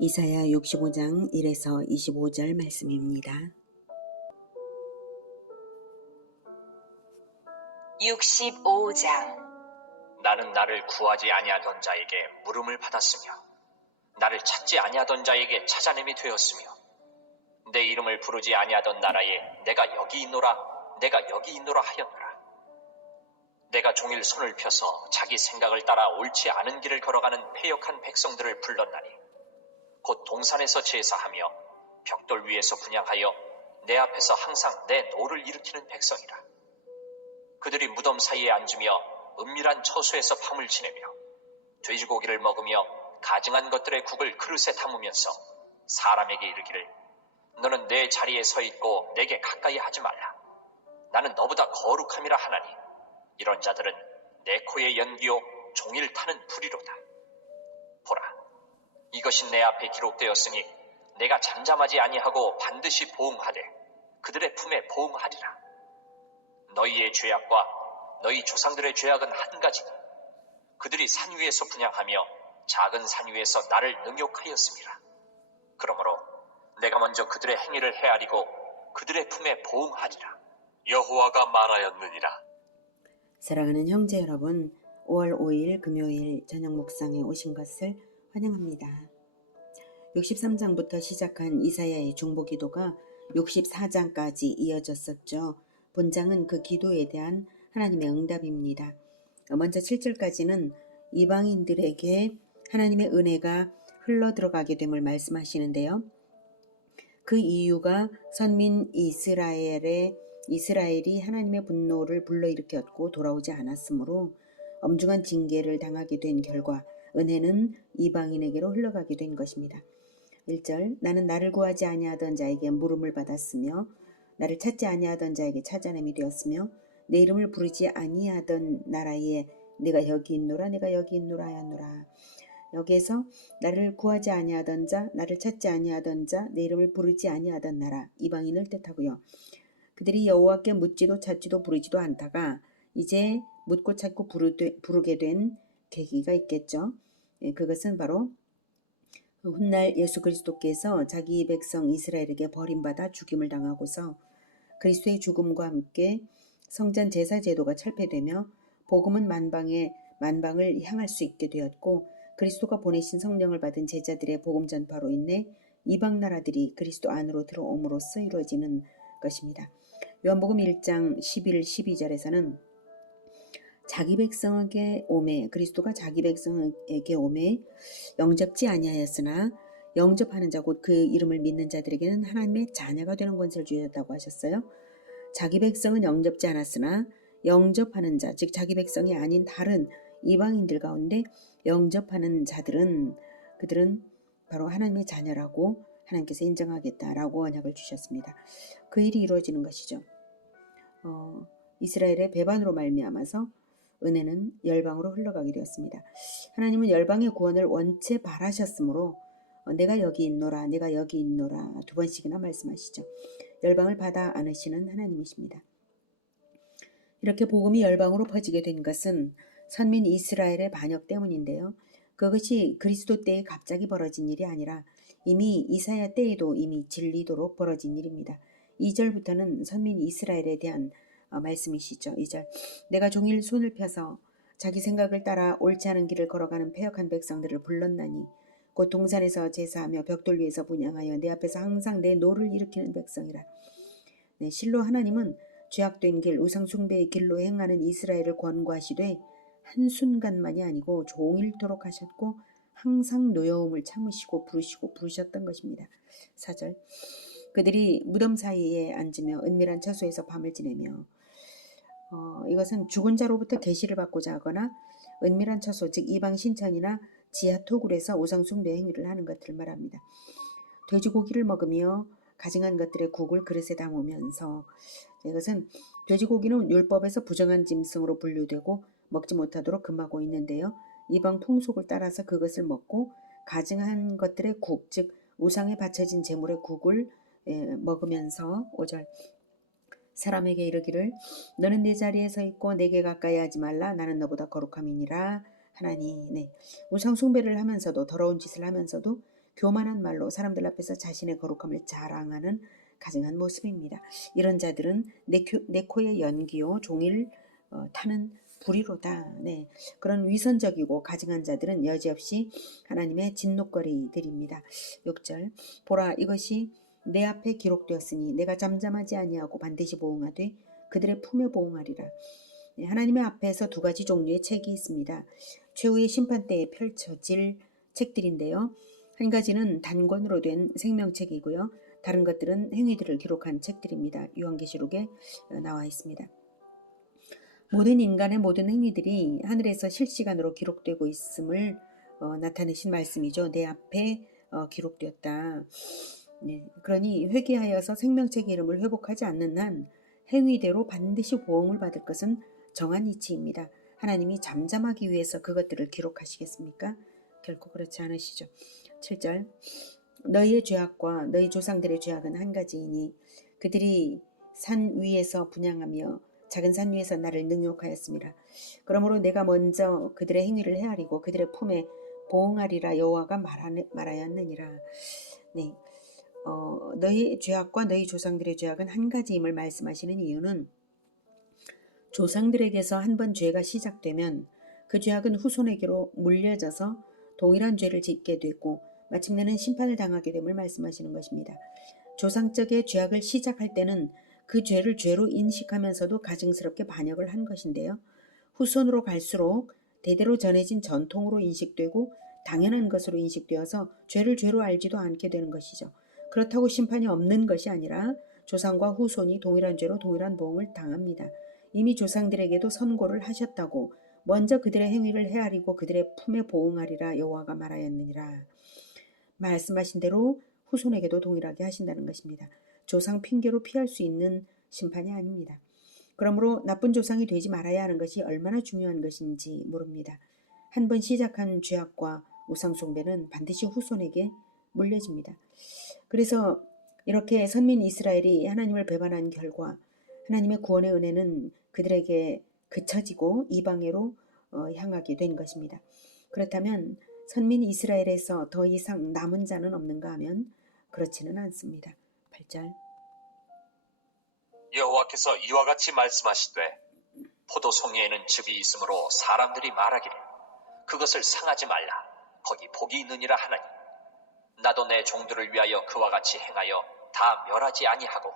이사야 65장 1에서 25절 말씀입니다. 65장. 나는 나를 구하지 아니하던 자에게 물음을 받았으며 나를 찾지 아니하던 자에게 찾아냄이 되었으며 내 이름을 부르지 아니하던 나라에 내가 여기 있노라 내가 여기 있노라 하였노라. 내가 종일 손을 펴서 자기 생각을 따라 옳지 않은 길을 걸어가는 패역한 백성들을 불렀나니 곧 동산에서 제사하며 벽돌 위에서 분향하여 내 앞에서 항상 내 노를 일으키는 백성이라. 그들이 무덤 사이에 앉으며 은밀한 처소에서 밤을 지내며 돼지고기를 먹으며 가증한 것들의 국을 그릇에 담으면서 사람에게 이르기를 너는 내 자리에 서 있고 내게 가까이 하지 말라. 나는 너보다 거룩함이라 하나니 이런 자들은 내 코의 연기요 종일 타는 불이로다. 보라, 이것이 내 앞에 기록되었으니 내가 잠잠하지 아니하고 반드시 보응하되 그들의 품에 보응하리라. 너희의 죄악과 너희 조상들의 죄악은 한 가지니 그들이 산 위에서 분향하며 작은 산 위에서 나를 능욕하였음이라. 그러므로 내가 먼저 그들의 행위를 헤아리고 그들의 품에 보응하리라. 여호와가 말하였느니라. 사랑하는 형제 여러분, 5월 5일 금요일 저녁 묵상에 오신 것을 환영합니다. 63장부터 시작한 이사야의 중보기도가 64장까지 이어졌었죠. 본장은 그 기도에 대한 하나님의 응답입니다. 먼저 7절까지는 이방인들에게 하나님의 은혜가 흘러들어가게 됨을 말씀하시는데요. 그 이유가 선민 이스라엘이 하나님의 분노를 불러일으켰고 돌아오지 않았으므로 엄중한 징계를 당하게 된 결과 은혜는 이방인에게로 흘러가게 된 것입니다. 1절 나는 나를 구하지 아니하던 자에게 물음을 받았으며 나를 찾지 아니하던 자에게 찾아냄이 되었으며 내 이름을 부르지 아니하던 나라에 내가 여기 있노라 내가 여기 있노라 하였노라. 여기에서 나를 구하지 아니하던 자, 나를 찾지 아니하던 자, 내 이름을 부르지 아니하던 나라, 이방인을 뜻하고요. 그들이 여호와께 묻지도 찾지도 부르지도 않다가 이제 묻고 찾고 부르게 된 계기가 있겠죠. 그것은 바로 훗날 예수 그리스도께서 자기 백성 이스라엘에게 버림받아 죽임을 당하고서 그리스도의 죽음과 함께 성전 제사 제도가 철폐되며 복음은 만방을 향할 수 있게 되었고 그리스도가 보내신 성령을 받은 제자들의 복음 전파로 인해 이방 나라들이 그리스도 안으로 들어옴으로써 이루어지는 것입니다. 요한복음 1장 11, 12절에서는 자기 백성에게 오매 그리스도가 자기 백성에게 오매 영접지 아니하였으나 영접하는 자 곧 그 이름을 믿는 자들에게는 하나님의 자녀가 되는 권세를 주셨다고 하셨어요. 자기 백성은 영접지 않았으나 영접하는 자, 즉 자기 백성이 아닌 다른 이방인들 가운데 영접하는 자들은 그들은 바로 하나님의 자녀라고 하나님께서 인정하겠다라고 언약을 주셨습니다. 그 일이 이루어지는 것이죠. 이스라엘의 배반으로 말미암아서 은혜는 열방으로 흘러가게 되었습니다. 하나님은 열방의 구원을 원체 바라셨으므로 내가 여기 있노라 내가 여기 있노라 두 번씩이나 말씀하시죠. 열방을 받아 안으시는 하나님이십니다. 이렇게 복음이 열방으로 퍼지게 된 것은 선민 이스라엘의 반역 때문인데요. 그것이 그리스도 때에 갑자기 벌어진 일이 아니라 이미 이사야 때에도 이미 진리도록 벌어진 일입니다. 2절부터는 선민 이스라엘에 대한 말씀이시죠. 2절 내가 종일 손을 펴서 자기 생각을 따라 옳지 않은 길을 걸어가는 패역한 백성들을 불렀나니 곧 동산에서 제사하며 벽돌 위에서 분향하여 내 앞에서 항상 내 노를 일으키는 백성이라. 네, 실로 하나님은 죄악된 길 우상 숭배의 길로 행하는 이스라엘을 권고하시되 한순간만이 아니고 종일토록 하셨고 항상 노여움을 참으시고 부르셨던 것입니다. 4절 그들이 무덤 사이에 앉으며 은밀한 처소에서 밤을 지내며 이것은 죽은 자로부터 계시를 받고자 하거나 은밀한 처소 즉 이방 신천이나 지하 토굴에서 우상 숭배 행위를 하는 것들을 말합니다. 돼지고기를 먹으며 가증한 것들의 국을 그릇에 담으면서 이것은 돼지고기는 율법에서 부정한 짐승으로 분류되고 먹지 못하도록 금하고 있는데요. 이방 통속을 따라서 그것을 먹고 가증한 것들의 국, 즉 우상에 바쳐진 제물의 국을 먹으면서 5절 사람에게 이르기를 너는 내 자리에 서 있고 내게 가까이 하지 말라 나는 너보다 거룩함이니라 하나니. 네. 우상 숭배를 하면서도 더러운 짓을 하면서도 교만한 말로 사람들 앞에서 자신의 거룩함을 자랑하는 가증한 모습입니다. 이런 자들은 내 코의 연기요 종일 타는 불이로다. 네, 그런 위선적이고 가증한 자들은 여지없이 하나님의 진노거리들입니다. 6절 보라 이것이 내 앞에 기록되었으니 내가 잠잠하지 아니하고 반드시 보응하되 그들의 품에 보응하리라. 네, 하나님의 앞에서 두 가지 종류의 책이 있습니다. 최후의 심판 때에 펼쳐질 책들인데요. 한 가지는 단권으로 된 생명책이고요. 다른 것들은 행위들을 기록한 책들입니다. 요한계시록에 나와 있습니다. 모든 인간의 모든 행위들이 하늘에서 실시간으로 기록되고 있음을 나타내신 말씀이죠. 내 앞에 기록되었다. 네, 그러니 회개하여서 생명책의 이름을 회복하지 않는 한 행위대로 반드시 보응을 받을 것은 정한 이치입니다. 하나님이 잠잠하기 위해서 그것들을 기록하시겠습니까? 결코 그렇지 않으시죠. 7절 너희의 죄악과 너희 조상들의 죄악은 한 가지이니 그들이 산 위에서 분향하며 작은 산 위에서 나를 능욕하였습니다. 그러므로 내가 먼저 그들의 행위를 헤아리고 그들의 품에 보응하리라 여호와가 말하였느니라. 네, 너희 죄악과 너희 조상들의 죄악은 한 가지임을 말씀하시는 이유는 조상들에게서 한 번 죄가 시작되면 그 죄악은 후손에게로 물려져서 동일한 죄를 짓게 되고 마침내는 심판을 당하게 됨을 말씀하시는 것입니다. 조상적의 죄악을 시작할 때는 그 죄를 죄로 인식하면서도 가증스럽게 반역을 한 것인데요. 후손으로 갈수록 대대로 전해진 전통으로 인식되고 당연한 것으로 인식되어서 죄를 죄로 알지도 않게 되는 것이죠. 그렇다고 심판이 없는 것이 아니라 조상과 후손이 동일한 죄로 동일한 보응을 당합니다. 이미 조상들에게도 선고를 하셨다고 먼저 그들의 행위를 헤아리고 그들의 품에 보응하리라 여호와가 말하였느니라. 말씀하신 대로 후손에게도 동일하게 하신다는 것입니다. 조상 핑계로 피할 수 있는 심판이 아닙니다. 그러므로 나쁜 조상이 되지 말아야 하는 것이 얼마나 중요한 것인지 모릅니다. 한 번 시작한 죄악과 우상숭배는 반드시 후손에게 물려집니다. 그래서 이렇게 선민 이스라엘이 하나님을 배반한 결과 하나님의 구원의 은혜는 그들에게 그쳐지고 이방으로 향하게 된 것입니다. 그렇다면 선민 이스라엘에서 더 이상 남은 자는 없는가 하면 그렇지는 않습니다. 8절 여호와께서 이와 같이 말씀하시되 포도송이에는 즙이 있으므로 사람들이 말하기를 그것을 상하지 말라 거기 복이 있느니라 하나니 나도 내 종들을 위하여 그와 같이 행하여 다 멸하지 아니하고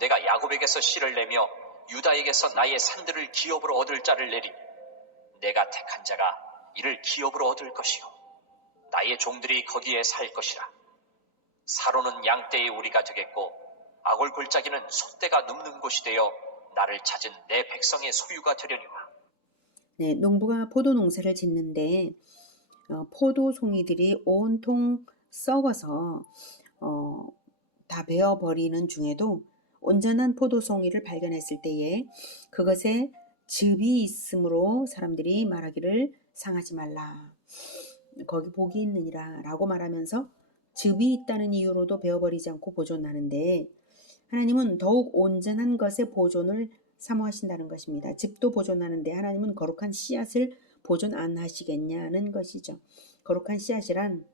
내가 야곱에게서 씨를 내며 유다에게서 나의 산들을 기업으로 얻을 자를 내리니 내가 택한 자가 이를 기업으로 얻을 것이요 나의 종들이 거기에 살 것이라. 사로는 양떼의 우리가 되겠고 아골 골짜기는 소떼가 눕는 곳이 되어 나를 찾은 내 백성의 소유가 되려니와. 네, 농부가 포도 농사를 짓는데 포도송이들이 온통 썩어서 다 베어버리는 중에도 온전한 포도송이를 발견했을 때에 그것에 즙이 있으므로 사람들이 말하기를 상하지 말라. 거기 복이 있느니라 라고 말하면서 즙이 있다는 이유로도 베어버리지 않고 보존하는데 하나님은 더욱 온전한 것의 보존을 사모하신다는 것입니다. 즙도 보존하는데 하나님은 거룩한 씨앗을 보존 안 하시겠냐는 것이죠. 거룩한 씨앗이란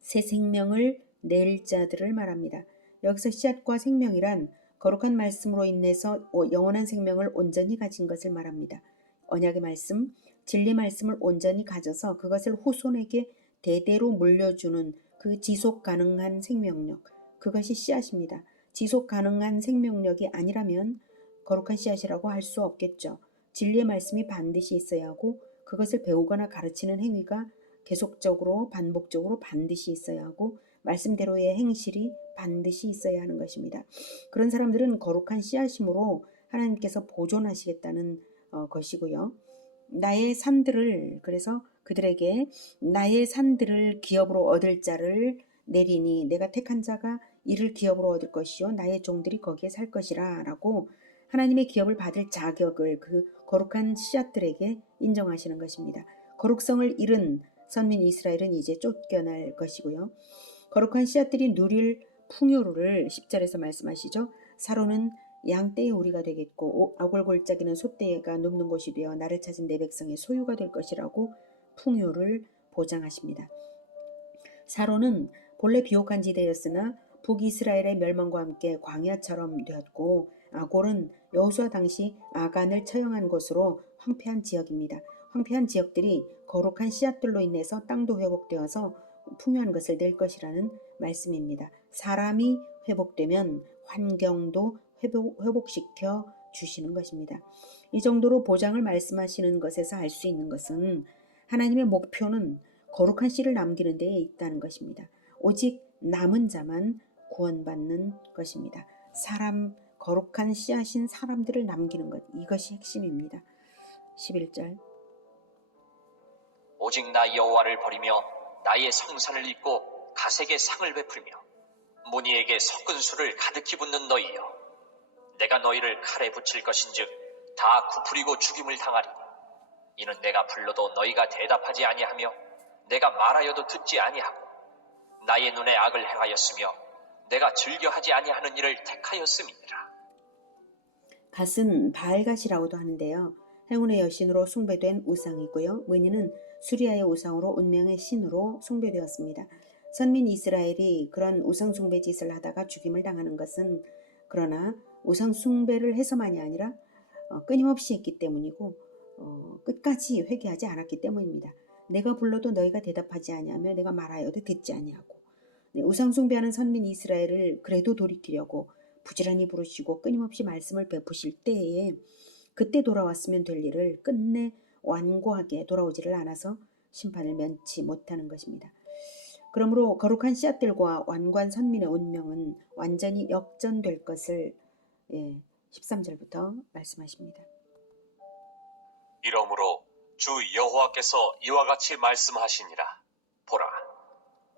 새 생명을 낼 자들을 말합니다. 여기서 씨앗과 생명이란 거룩한 말씀으로 인해서 영원한 생명을 온전히 가진 것을 말합니다. 언약의 말씀, 진리 말씀을 온전히 가져서 그것을 후손에게 대대로 물려주는 그 지속 가능한 생명력, 그것이 씨앗입니다. 지속 가능한 생명력이 아니라면 거룩한 씨앗이라고 할 수 없겠죠. 진리의 말씀이 반드시 있어야 하고 그것을 배우거나 가르치는 행위가 계속적으로 반복적으로 반드시 있어야 하고 말씀대로의 행실이 반드시 있어야 하는 것입니다. 그런 사람들은 거룩한 씨앗임으로 하나님께서 보존하시겠다는 것이고요. 나의 산들을 그래서 그들에게 나의 산들을 기업으로 얻을 자를 내리니 내가 택한 자가 이를 기업으로 얻을 것이요 나의 종들이 거기에 살 것이라 라고 하나님의 기업을 받을 자격을 그 거룩한 씨앗들에게 인정하시는 것입니다. 거룩성을 잃은 선민 이스라엘은 이제 쫓겨날 것이고요. 거룩한 씨앗들이 누릴 풍요를 10절에서 말씀하시죠. 사로는 양떼의 우리가 되겠고 아골골짜기는 소떼가 눕는 곳이 되어 나를 찾은 내 백성의 소유가 될 것이라고 풍요를 보장하십니다. 사로는 본래 비옥한 지대였으나 북이스라엘의 멸망과 함께 광야처럼 되었고, 아골은 여호수아 당시 아간을 처형한 곳으로 황폐한 지역입니다. 황폐한 지역들이 거룩한 씨앗들로 인해서 땅도 회복되어서 풍요한 것을 낼 것이라는 말씀입니다. 사람이 회복되면 환경도 회복시켜 주시는 것입니다. 이 정도로 보장을 말씀하시는 것에서 알 수 있는 것은 하나님의 목표는 거룩한 씨를 남기는 데에 있다는 것입니다. 오직 남은 자만 구원받는 것입니다. 거룩한 씨앗인 사람들을 남기는 것, 이것이 핵심입니다. 11절. 오직 나 여호와를 버리며 나의 성산을 잊고 가색의 상을 베풀며 무니에게 섞은 술을 가득히 붓는 너희여, 내가 너희를 칼에 붙일 것인즉 다 굽으리고 죽임을 당하리니, 이는 내가 불러도 너희가 대답하지 아니하며 내가 말하여도 듣지 아니하고 나의 눈에 악을 행하였으며 내가 즐겨하지 아니하는 일을 택하였음이니라. 갓은 바알갓이라고도 하는데요. 행운의 여신으로 숭배된 우상이고요. 무니는 수리아의 우상으로 운명의 신으로 숭배되었습니다. 선민 이스라엘이 그런 우상 숭배 짓을 하다가 죽임을 당하는 것은 그러나 우상 숭배를 해서만이 아니라 끊임없이 했기 때문이고 끝까지 회개하지 않았기 때문입니다. 내가 불러도 너희가 대답하지 아니하며 내가 말하여도 듣지 아니하고, 우상 숭배하는 선민 이스라엘을 그래도 돌이키려고 부지런히 부르시고 끊임없이 말씀을 베푸실 때에 그때 돌아왔으면 될 일을 끝내 완고하게 돌아오지를 않아서 심판을 면치 못하는 것입니다. 그러므로 거룩한 씨앗들과 완고한 선민의 운명은 완전히 역전될 것을 13절부터 말씀하십니다. 이러므로 주 여호와께서 이와 같이 말씀하시니라. 보라,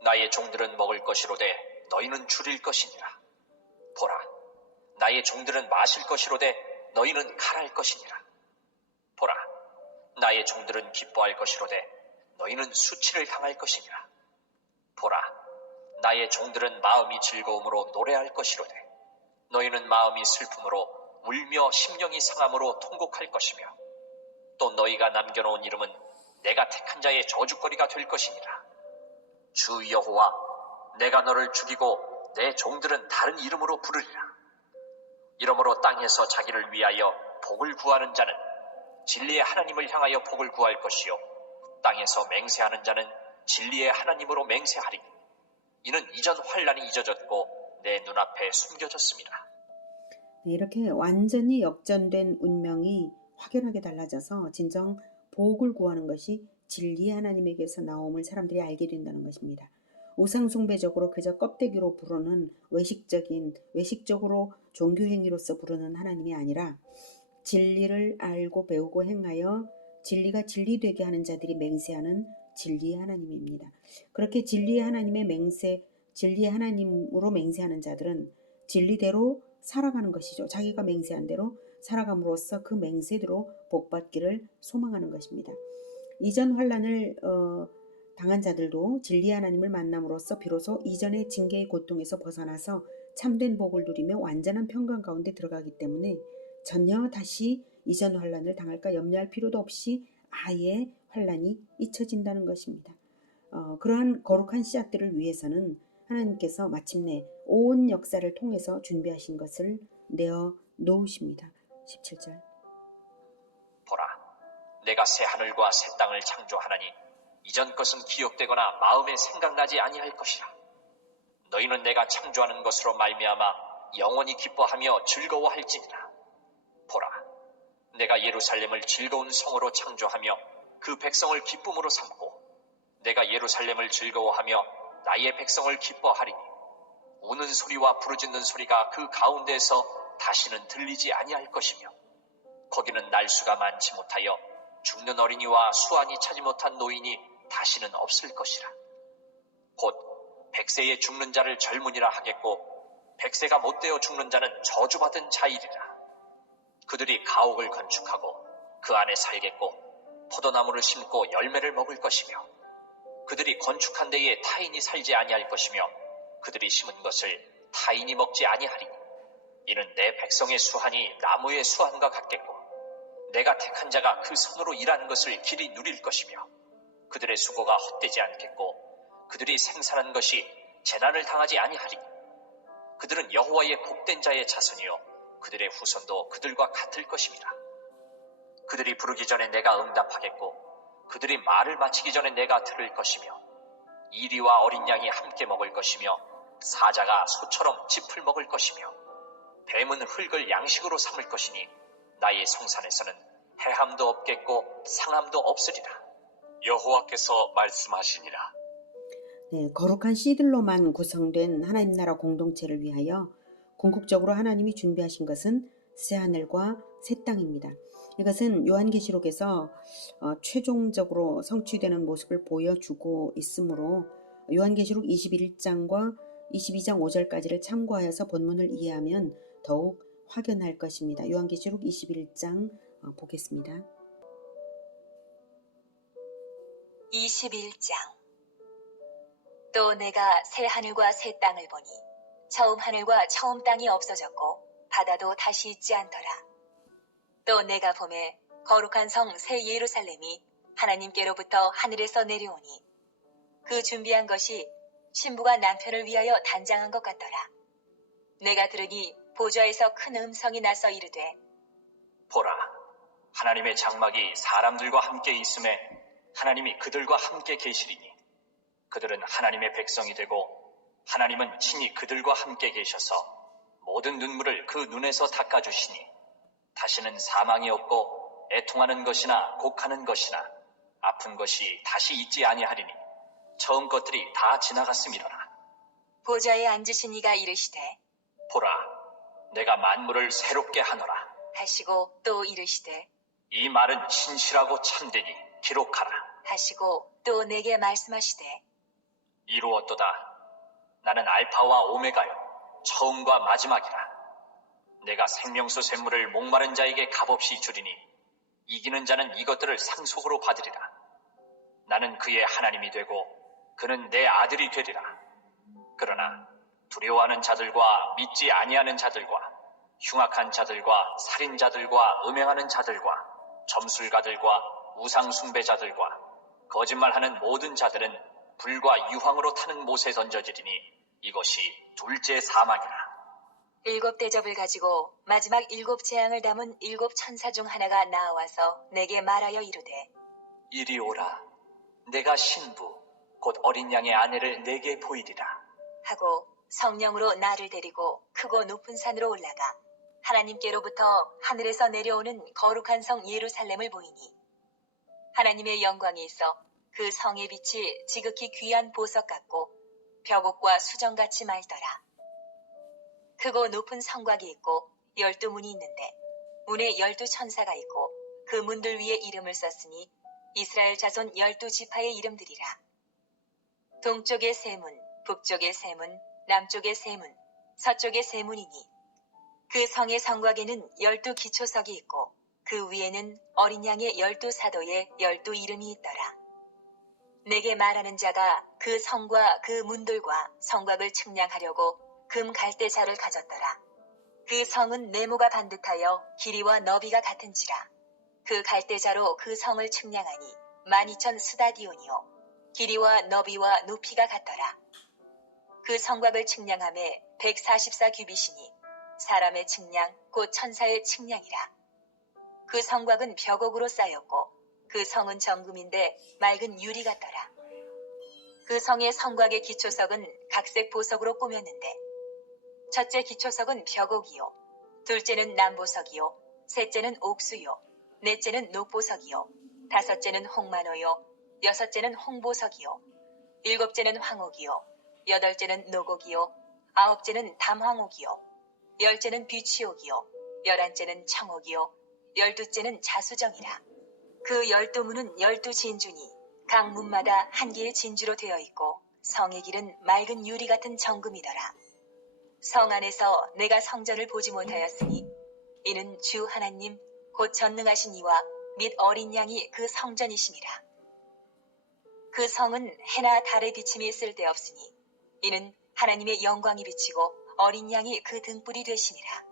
나의 종들은 먹을 것이로되 너희는 줄일 것이니라. 보라, 나의 종들은 마실 것이로되 너희는 칼할 것이니라. 보라, 나의 종들은 기뻐할 것이로되 너희는 수치를 당할 것이니라. 보라, 나의 종들은 마음이 즐거움으로 노래할 것이로되 너희는 마음이 슬픔으로 울며 심령이 상함으로 통곡할 것이며, 또 너희가 남겨놓은 이름은 내가 택한 자의 저주거리가 될 것이니라. 주 여호와, 내가 너를 죽이고 내 종들은 다른 이름으로 부르리라. 이러므로 땅에서 자기를 위하여 복을 구하는 자는 진리의 하나님을 향하여 복을 구할 것이요, 땅에서 맹세하는 자는 진리의 하나님으로 맹세하리니, 이는 이전 환난이 잊어졌고 내 눈앞에 숨겨졌습니다. 이렇게 완전히 역전된 운명이 확연하게 달라져서 진정 복을 구하는 것이 진리의 하나님에게서 나옴을 사람들이 알게 된다는 것입니다. 우상숭배적으로 그저 껍데기로 부르는 외식적으로 종교행위로서 부르는 하나님이 아니라 진리를 알고 배우고 행하여 진리가 진리되게 하는 자들이 맹세하는 진리의 하나님입니다. 그렇게 진리의 하나님으로 맹세하는 자들은 진리대로 살아가는 것이죠. 자기가 맹세한 대로 살아감으로써 그 맹세대로 복받기를 소망하는 것입니다. 이전 환난을 당한 자들도 진리의 하나님을 만남으로써 비로소 이전의 징계의 고통에서 벗어나서 참된 복을 누리며 완전한 평강 가운데 들어가기 때문에 전혀 다시 이전 환난을 당할까 염려할 필요도 없이 아예 환난이 잊혀진다는 것입니다. 그러한 거룩한 씨앗들을 위해서는 하나님께서 마침내 온 역사를 통해서 준비하신 것을 내어 놓으십니다. 17절. 보라, 내가 새 하늘과 새 땅을 창조하나니 이전 것은 기억되거나 마음에 생각나지 아니할 것이라. 너희는 내가 창조하는 것으로 말미암아 영원히 기뻐하며 즐거워할지니라. 보라, 내가 예루살렘을 즐거운 성으로 창조하며 그 백성을 기쁨으로 삼고 내가 예루살렘을 즐거워하며 나의 백성을 기뻐하리니 우는 소리와 부르짖는 소리가 그 가운데에서 다시는 들리지 아니할 것이며, 거기는 날수가 많지 못하여 죽는 어린이와 수완이 차지 못한 노인이 다시는 없을 것이라. 곧 100세에 죽는 자를 젊은이라 하겠고 100세가 못되어 죽는 자는 저주받은 자이리라. 그들이 가옥을 건축하고 그 안에 살겠고 포도나무를 심고 열매를 먹을 것이며, 그들이 건축한 데에 타인이 살지 아니할 것이며 그들이 심은 것을 타인이 먹지 아니하리니, 이는 내 백성의 수한이 나무의 수한과 같겠고 내가 택한 자가 그 손으로 일한 것을 길이 누릴 것이며 그들의 수고가 헛되지 않겠고 그들이 생산한 것이 재난을 당하지 아니하리니 그들은 여호와의 복된 자의 자손이요 그들의 후손도 그들과 같을 것임이라. 그들이 부르기 전에 내가 응답하겠고 그들이 말을 마치기 전에 내가 들을 것이며 이리와 어린 양이 함께 먹을 것이며 사자가 소처럼 짚을 먹을 것이며 뱀은 흙을 양식으로 삼을 것이니 나의 성산에서는 해함도 없겠고 상함도 없으리라. 여호와께서 말씀하시니라. 네, 거룩한 씨들로만 구성된 하나님 나라 공동체를 위하여 궁극적으로 하나님이 준비하신 것은 새하늘과 새 땅입니다. 이것은 요한계시록에서 최종적으로 성취되는 모습을 보여주고 있으므로 요한계시록 21장과 22장 5절까지를 참고하여서 본문을 이해하면 더욱 확연할 것입니다. 요한계시록 21장 보겠습니다. 21장. 또 내가 새 하늘과 새 땅을 보니 처음 하늘과 처음 땅이 없어졌고 바다도 다시 있지 않더라. 또 내가 보매 거룩한 성 새 예루살렘이 하나님께로부터 하늘에서 내려오니 그 준비한 것이 신부가 남편을 위하여 단장한 것 같더라. 내가 들으니 보좌에서 큰 음성이 나서 이르되 보라, 하나님의 장막이 사람들과 함께 있음에 하나님이 그들과 함께 계시리니 그들은 하나님의 백성이 되고 하나님은 친히 그들과 함께 계셔서 모든 눈물을 그 눈에서 닦아주시니 다시는 사망이 없고 애통하는 것이나 곡하는 것이나 아픈 것이 다시 있지 아니하리니 처음 것들이 다 지나갔음이로라. 보좌에 앉으신 이가 이르시되 보라, 내가 만물을 새롭게 하노라. 하시고 또 이르시되 이 말은 신실하고 참되니 기록하라. 하시고 또 내게 말씀하시되 이루었도다. 나는 알파와 오메가요 처음과 마지막이라. 내가 생명수 샘물을 목마른 자에게 값없이 주리니 이기는 자는 이것들을 상속으로 받으리라. 나는 그의 하나님이 되고 그는 내 아들이 되리라. 그러나 두려워하는 자들과 믿지 아니하는 자들과 흉악한 자들과 살인자들과 음행하는 자들과 점술가들과 우상 숭배자들과 거짓말하는 모든 자들은 불과 유황으로 타는 못에 던져지리니 이것이 둘째 사망이라. 7 대접을 가지고 마지막 7 재앙을 담은 7 천사 중 하나가 나와서 내게 말하여 이르되 이리 오라. 내가 신부 곧 어린 양의 아내를 내게 보이리라. 하고 성령으로 나를 데리고 크고 높은 산으로 올라가 하나님께로부터 하늘에서 내려오는 거룩한 성 예루살렘을 보이니 하나님의 영광이 있어 그 성의 빛이 지극히 귀한 보석 같고 벽옥과 수정같이 맑더라. 크고 높은 성곽이 있고 12문이 있는데 문에 12천사가 있고 그 문들 위에 이름을 썼으니 이스라엘 자손 12지파의 이름들이라. 동쪽의 세 문, 북쪽의 세 문, 남쪽의 세 문, 서쪽의 세 문이니 그 성의 성곽에는 12 기초석이 있고 그 위에는 어린 양의 12사도의 12 이름이 있더라. 내게 말하는 자가 그 성과 그 문들과 성곽을 측량하려고 금 갈대자를 가졌더라. 그 성은 네모가 반듯하여 길이와 너비가 같은지라. 그 갈대자로 그 성을 측량하니 12,000 스다디온이요 길이와 너비와 높이가 같더라. 그 성곽을 측량함에 144 규빗이니 사람의 측량 곧 천사의 측량이라. 그 성곽은 벽옥으로 쌓였고 그 성은 정금인데 맑은 유리 같더라. 그 성의 성곽의 기초석은 각색 보석으로 꾸몄는데 첫째 기초석은 벽옥이요 둘째는 남보석이요 셋째는 옥수요 넷째는 녹보석이요 다섯째는 홍만호요 여섯째는 홍보석이요 일곱째는 황옥이요 여덟째는 노곡이요 아홉째는 담황옥이요 열째는 비취옥이요 열한째는 청옥이요 열두째는 자수정이라. 그 12문은 12진주니 각 문마다 한 개의 진주로 되어 있고 성의 길은 맑은 유리 같은 정금이더라. 성 안에서 내가 성전을 보지 못하였으니 이는 주 하나님 곧 전능하신 이와 및 어린 양이 그 성전이시니라. 그 성은 해나 달의 비침이 쓸데없으니 이는 하나님의 영광이 비치고 어린 양이 그 등불이 되시니라.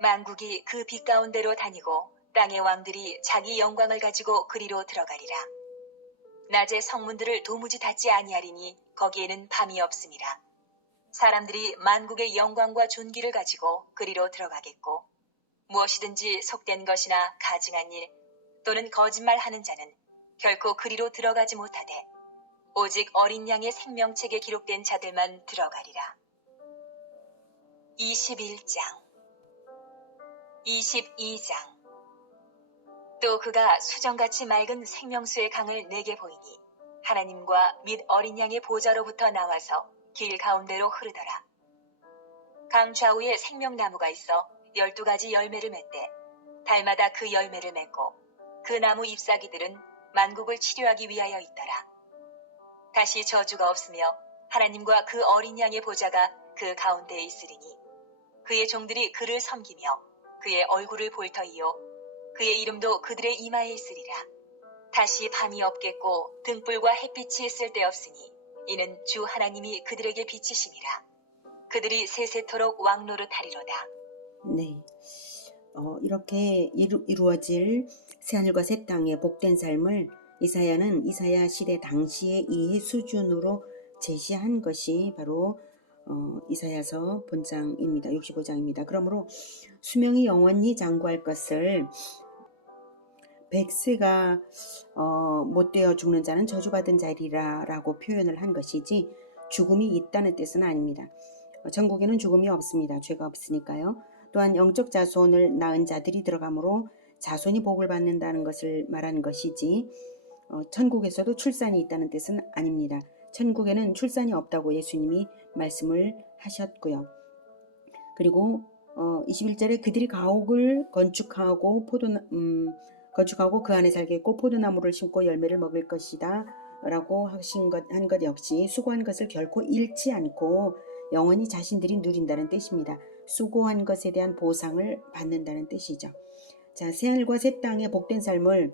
만국이 그 빛 가운데로 다니고 땅의 왕들이 자기 영광을 가지고 그리로 들어가리라. 낮에 성문들을 도무지 닫지 아니하리니 거기에는 밤이 없음이라. 사람들이 만국의 영광과 존귀를 가지고 그리로 들어가겠고 무엇이든지 속된 것이나 가증한 일 또는 거짓말하는 자는 결코 그리로 들어가지 못하되 오직 어린 양의 생명책에 기록된 자들만 들어가리라. 21장 22장 또 그가 수정같이 맑은 생명수의 강을 내게 보이니 하나님과 및 어린 양의 보좌로부터 나와서 길 가운데로 흐르더라. 강 좌우에 생명나무가 있어 12가지 열매를 맺되 달마다 그 열매를 맺고 그 나무 잎사귀들은 만국을 치료하기 위하여 있더라. 다시 저주가 없으며 하나님과 그 어린 양의 보좌가 그 가운데에 있으리니 그의 종들이 그를 섬기며 그의 얼굴을 볼 터이요 그의 이름도 그들의 이마에 있으리라. 다시 밤이 없겠고 등불과 햇빛이 쓸데없으니 이는 주 하나님이 그들에게 비치심이라. 그들이 세세토록 왕노릇하리로다. 네. 이렇게 이루어질 새하늘과 새 땅의 복된 삶을 이사야는 이사야 시대 당시의 이해 수준으로 제시한 것이 바로 이사야서 본장입니다. 65장입니다. 그러므로 수명이 영원히 장구할 것을 100세가 못되어 죽는 자는 저주받은 자리라 라고 표현을 한 것이지 죽음이 있다는 뜻은 아닙니다. 천국에는 죽음이 없습니다. 죄가 없으니까요. 또한 영적 자손을 낳은 자들이 들어가므로 자손이 복을 받는다는 것을 말하는 것이지 천국에서도 출산이 있다는 뜻은 아닙니다. 천국에는 출산이 없다고 예수님이 말씀을 하셨고요. 그리고 21절에 그들이 가옥을 건축하고 그 안에 살겠고 포도나무를 심고 열매를 먹을 것이다 라고 한 것 역시 수고한 것을 결코 잃지 않고 영원히 자신들이 누린다는 뜻입니다. 수고한 것에 대한 보상을 받는다는 뜻이죠. 자, 새하늘과 새 땅의 복된 삶을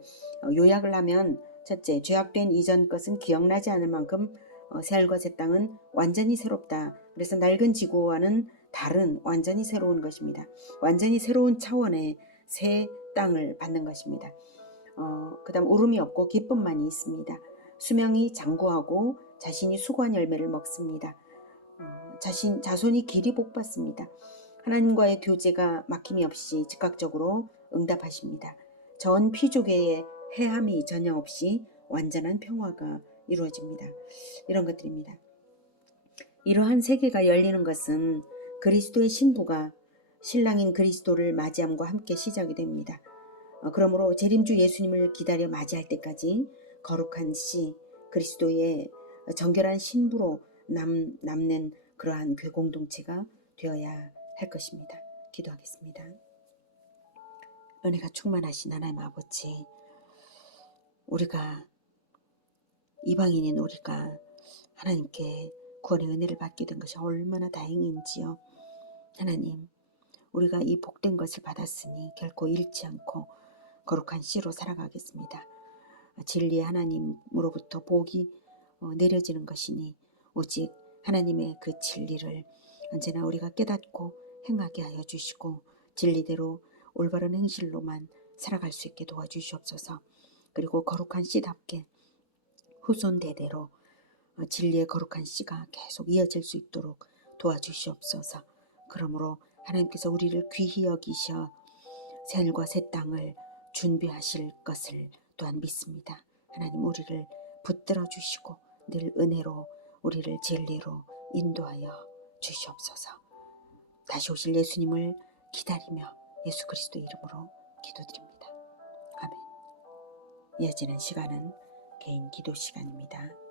요약을 하면 첫째, 죄악된 이전 것은 기억나지 않을 만큼 새하늘과 새 땅은 완전히 새롭다. 그래서 낡은 지구와는 다른 완전히 새로운 것입니다. 완전히 새로운 차원의 새 땅을 받는 것입니다. 그 다음 울음이 없고 기쁨만이 있습니다. 수명이 장구하고 자신이 수고한 열매를 먹습니다. 자손이 길이 복받습니다. 하나님과의 교제가 막힘이 없이 즉각적으로 응답하십니다. 전 피조계의 해함이 전혀 없이 완전한 평화가 이루어집니다. 이런 것들입니다. 이러한 세계가 열리는 것은 그리스도의 신부가 신랑인 그리스도를 맞이함과 함께 시작이 됩니다. 그러므로 재림주 예수님을 기다려 맞이할 때까지 거룩한 씨, 그리스도의 정결한 신부로 남는 그러한 교회 공동체가 되어야 할 것입니다. 기도하겠습니다. 은혜가 충만하신 하나님 아버지, 우리가 이방인인 우리가 하나님께 구원의 은혜를 받게 된 것이 얼마나 다행인지요. 하나님, 우리가 이 복된 것을 받았으니 결코 잃지 않고 거룩한 씨로 살아가겠습니다. 진리의 하나님으로부터 복이 내려지는 것이니 오직 하나님의 그 진리를 언제나 우리가 깨닫고 행하게 하여 주시고 진리대로 올바른 행실로만 살아갈 수 있게 도와주시옵소서. 그리고 거룩한 씨답게 후손 대대로 진리의 거룩한 씨가 계속 이어질 수 있도록 도와주시옵소서. 그러므로 하나님께서 우리를 귀히 여기셔 새하늘과 새 땅을 준비하실 것을 또한 믿습니다. 하나님, 우리를 붙들어 주시고 늘 은혜로 우리를 진리로 인도하여 주시옵소서. 다시 오실 예수님을 기다리며 예수 그리스도 이름으로 기도드립니다. 아멘. 이어지는 시간은 개인 기도 시간입니다.